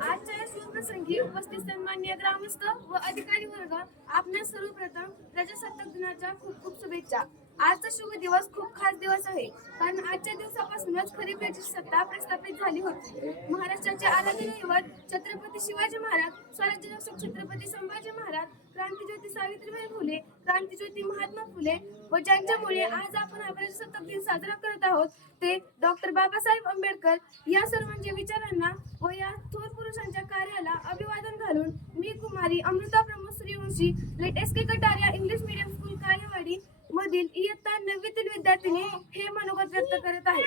आजच्या या शुभप्रसंगी उपस्थित सन्माननीय ग्रामस्थ व अधिकारी वर्ग आपल्या सर्वप्रथम प्रजासत्ताक दिनाच्या खूप खूप शुभेच्छा. आजचा शुभ दिवस खूप खास दिवस आहे, कारण आजच्या दिवसापासूनच खरी प्रजासत्ता प्रस्थापित झाली होती. महाराष्ट्राचे आराध्य दैवत छत्रपती शिवाजी महाराज, स्वराज्य रक्षक छत्रपती संभाजी महाराज, क्रांतीज्योती सावित्रीबाई फुले, क्रांतीज्योती महात्मा फुले व ज्यांच्यामुळे आज आपण हा प्रजासत्ताक दिन साजरा करत आहोत ते डॉक्टर बाबासाहेब आंबेडकर या सर्वांच्या विचारांना व या थोर पुरुषांच्या कार्याला अभिवादन घालून मी Kumari Amruta Pramod Suryavanshi latest Kataria English medium school Kalewadi मधील इयत्ता 9वीतील विद्यार्थिनी हे मनोगत व्यक्त करत आहे.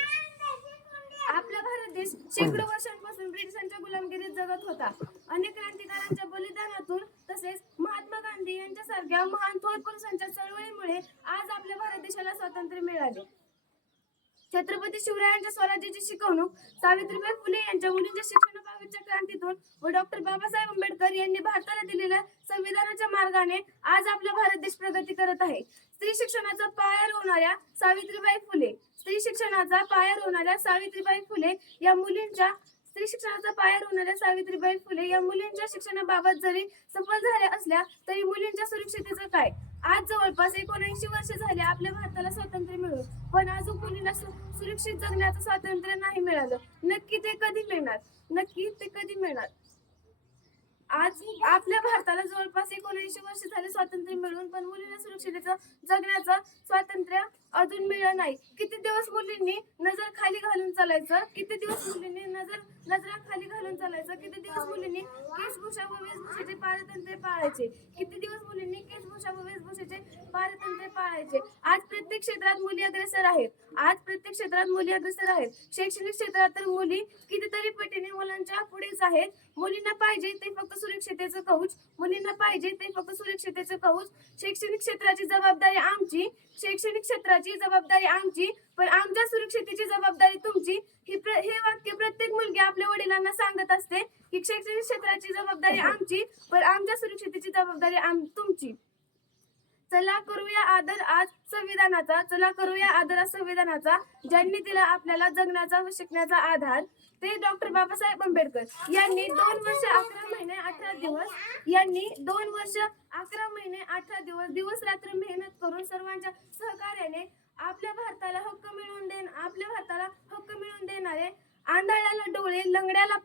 आपला भारत देश शेकडो वर्षांपासून ब्रिटिशांच्या गुलामगिरीत जगत होता. अनेक क्रांतिकारकांच्या बलिदानातून तसेच महात्मा गांधी यांच्यासारख्या महान थोर पुरुषांच्या चळवळीमुळे आज आपल्या भारत देशाला स्वातंत्र्य मिळाले. छत्रपती शिवरायांच्या स्वराज्याची शिकवणूक, सावित्रीबाई फुले यांच्या मुलींच्या शिक्षणाबाबतच्या क्रांतीतून व डॉक्टर बाबासाहेब आंबेडकर यांनी भारताला दिलेल्या संविधानाच्या मार्गाने आज आपला भारत देश प्रगती करत आहे. स्त्री शिक्षणाचा पाया रोवणाऱ्या सावित्रीबाई फुले, स्त्री शिक्षणाचा पाया रोवणाऱ्या सावित्रीबाई फुले या मुलींच्या शिक्षणाबाबत जरी सफल झाल्या असल्या तरी मुलींच्या सुरक्षितेचं काय? आज जवळपास 79 वर्ष झाले आपल्या भारताला स्वातंत्र्य मिळून, पण अजून मुलींना सुरक्षित जगण्याचं स्वातंत्र्य नाही मिळालं. नक्की ते कधी मिळणार? आज आपल्या भारताला जवळपास 79 वर्ष झाले स्वातंत्र्य मिळून, पण मुलींना सुरक्षितेचं जगण्याचं स्वातंत्र्य अजून मिळालं नाही. किती दिवस मुलींनी नजर खाली घालून चालायचं? किती दिवस मुलींनी नजरा खाली घालून चालायचं? किती दिवस मुलींनी केशभूषा व वेशभूषेचे पारतंत्र्य पाळायचे? किती दिवस मुलींनी केशभूषा व वेशभूषेचे पारतंत्र्य पाळायचे? आज प्रत्येक क्षेत्रात मुली अग्रेसर आहेत. शैक्षणिक क्षेत्रात तर मुली कितीतरी पटीने मुलांच्या पुढेच आहेत. मुलींना पाहिजे ते फक्त सुरक्षितेचं कवच. शैक्षणिक क्षेत्राची जबाबदारी आमची, पण आमच्या सुरक्षितेची जबाबदारी तुमची. हे वाक्य प्रत्येक मुलगी आपल्या वडिलांना सांगत असते की शैक्षणिक क्षेत्राची जबाबदारी आमची, पण आमच्या सुरक्षितेची जबाबदारी तुमची. चला करूया आदर आज संविधानाचा, ज्यांनी दिला आपल्याला जगण्याचा व शिकण्याचा आधार. ते डॉक्टर बाबासाहेब आंबेडकर यांनी 2 वर्ष 11 महिने 18 दिवस दिवस रात्र मेहनत करून सर्वांच्या सहकार्याने आपल्या भारताला हक्क मिळवून देणारे आंधळ्याला डोळे लंगड्याला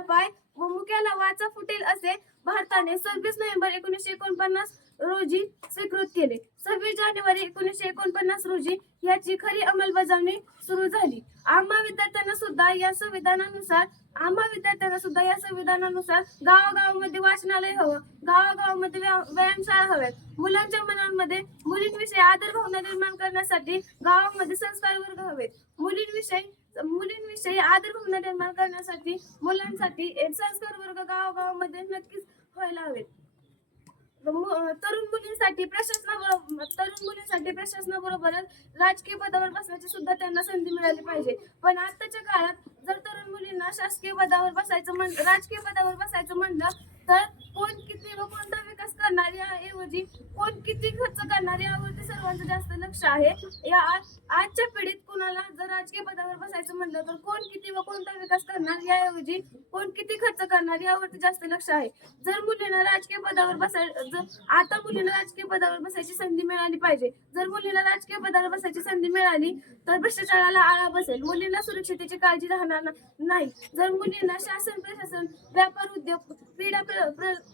पाय व मुक्याला वाचा फुटेल असे भारताने 26 नोव्हेंबर 1949 रोजी स्वीकृत केले. 26 जानेवारी 1949 रोजी याची खरी अंमलबजावणी सुरू झाली. आम्हा विद्यार्थ्यांना सुद्धा या संविधानानुसार गावागावामध्ये वाचनालय हवं, गावागावामध्ये व्यायामशाळा हव्यात. मुलांच्या मनांमध्ये मुलींविषयी आदर भावना निर्माण करण्यासाठी गावामध्ये संस्कार वर्ग हवेत. मुलींविषयी आदर भावना निर्माण करण्यासाठी मुलांसाठी एक संस्कार वर्ग गावागावामध्ये नक्कीच व्हायला हवेत. तरुण मुलींसाठी प्रशासनाबरोबरच राजकीय पदावर बसण्याची सुद्धा त्यांना संधी मिळाली पाहिजे. पण आताच्या काळात जर तरुण मुलींना राजकीय पदावर बसायचं म्हणलं तर कोण किती व कोणता विकास करणार याऐवजी कोण किती खर्च करणार यावरती सर्वांचं जास्त लक्ष आहे. आजच्या पिढीत कुणाला जर राजकीय पदावर बसायचं म्हणलं तर कोण किती व कोणता विकास करणार याऐवजी कोण किती खर्च करणार यावरती जास्त लक्ष आहे. जर मुलींना राजकीय पदावर बसायची संधी मिळाली पाहिजे. जर मुलींना राजकीय पदावर बसायची संधी मिळाली तर भ्रष्टाचाराला आळा बसेल. मुलींना सुरक्षितेची काळजी राहणार नाही. जर मुलींना शासन, प्रशासन, व्यापार, उद्योग, क्रीडा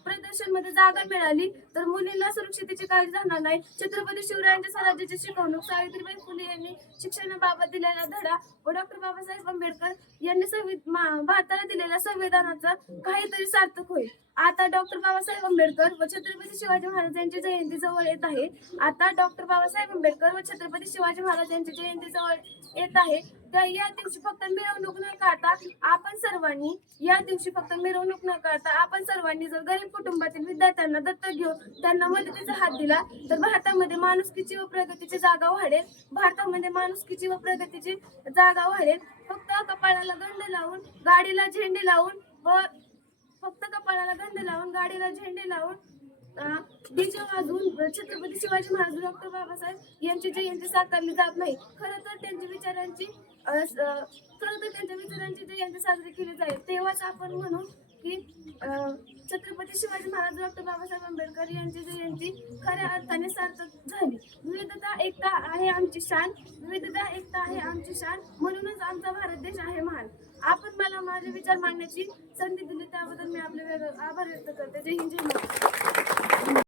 प्रदर्शन मध्ये जागा मिळाली तर मुलींना सुरक्षितेची काळजी राहणार नाही. छत्रपती शिवरायांच्या स्वराज्याची शिकवणूक, सावित्रीबाई फुले यांनी शिक्षणाबाबत दिलेला धडा व डॉक्टर बाबासाहेब आंबेडकर यांनी भारताला दिलेल्या संविधानाचा काहीतरी सार्थक होईल. आता डॉक्टर बाबासाहेब आंबेडकर व छत्रपती शिवाजी महाराज यांची जयंती जवळ येत आहे. तर या दिवशी फक्त मिरवणूक न काढता आपण सर्वांनी जर गरीब कुटुंबातील विद्यार्थ्यांना दत्तक घेऊन त्यांना मदतीचा हात दिला तर भारतामध्ये माणुसकीची व प्रगतीची जागा वाढेल. फक्त कपाळाला गंध लावून गाडीला झेंडे लावून डीजे वाजवून छत्रपती शिवाजी महाराज डॉक्टर बाबासाहेब यांची जयंती साकारली जात नाही. खरं तर त्यांच्या विचारांची जयंती साजरी केली जाईल. तेव्हाच आपण म्हणू की छत्रपती शिवाजी महाराज डॉक्टर बाबासाहेब आंबेडकर यांची जयंती खऱ्या अर्थाने सार्थक झाली. विविधता एकता आहे आमची शान, विविधता एकता आहे आमची शान, म्हणूनच आमचा भारत देश आहे महान. आपण मला माझे विचार मांडण्याची संधी दिली त्याबद्दल मी आपले आभार व्यक्त करते. जय हिंद, जय महाराष्ट्र.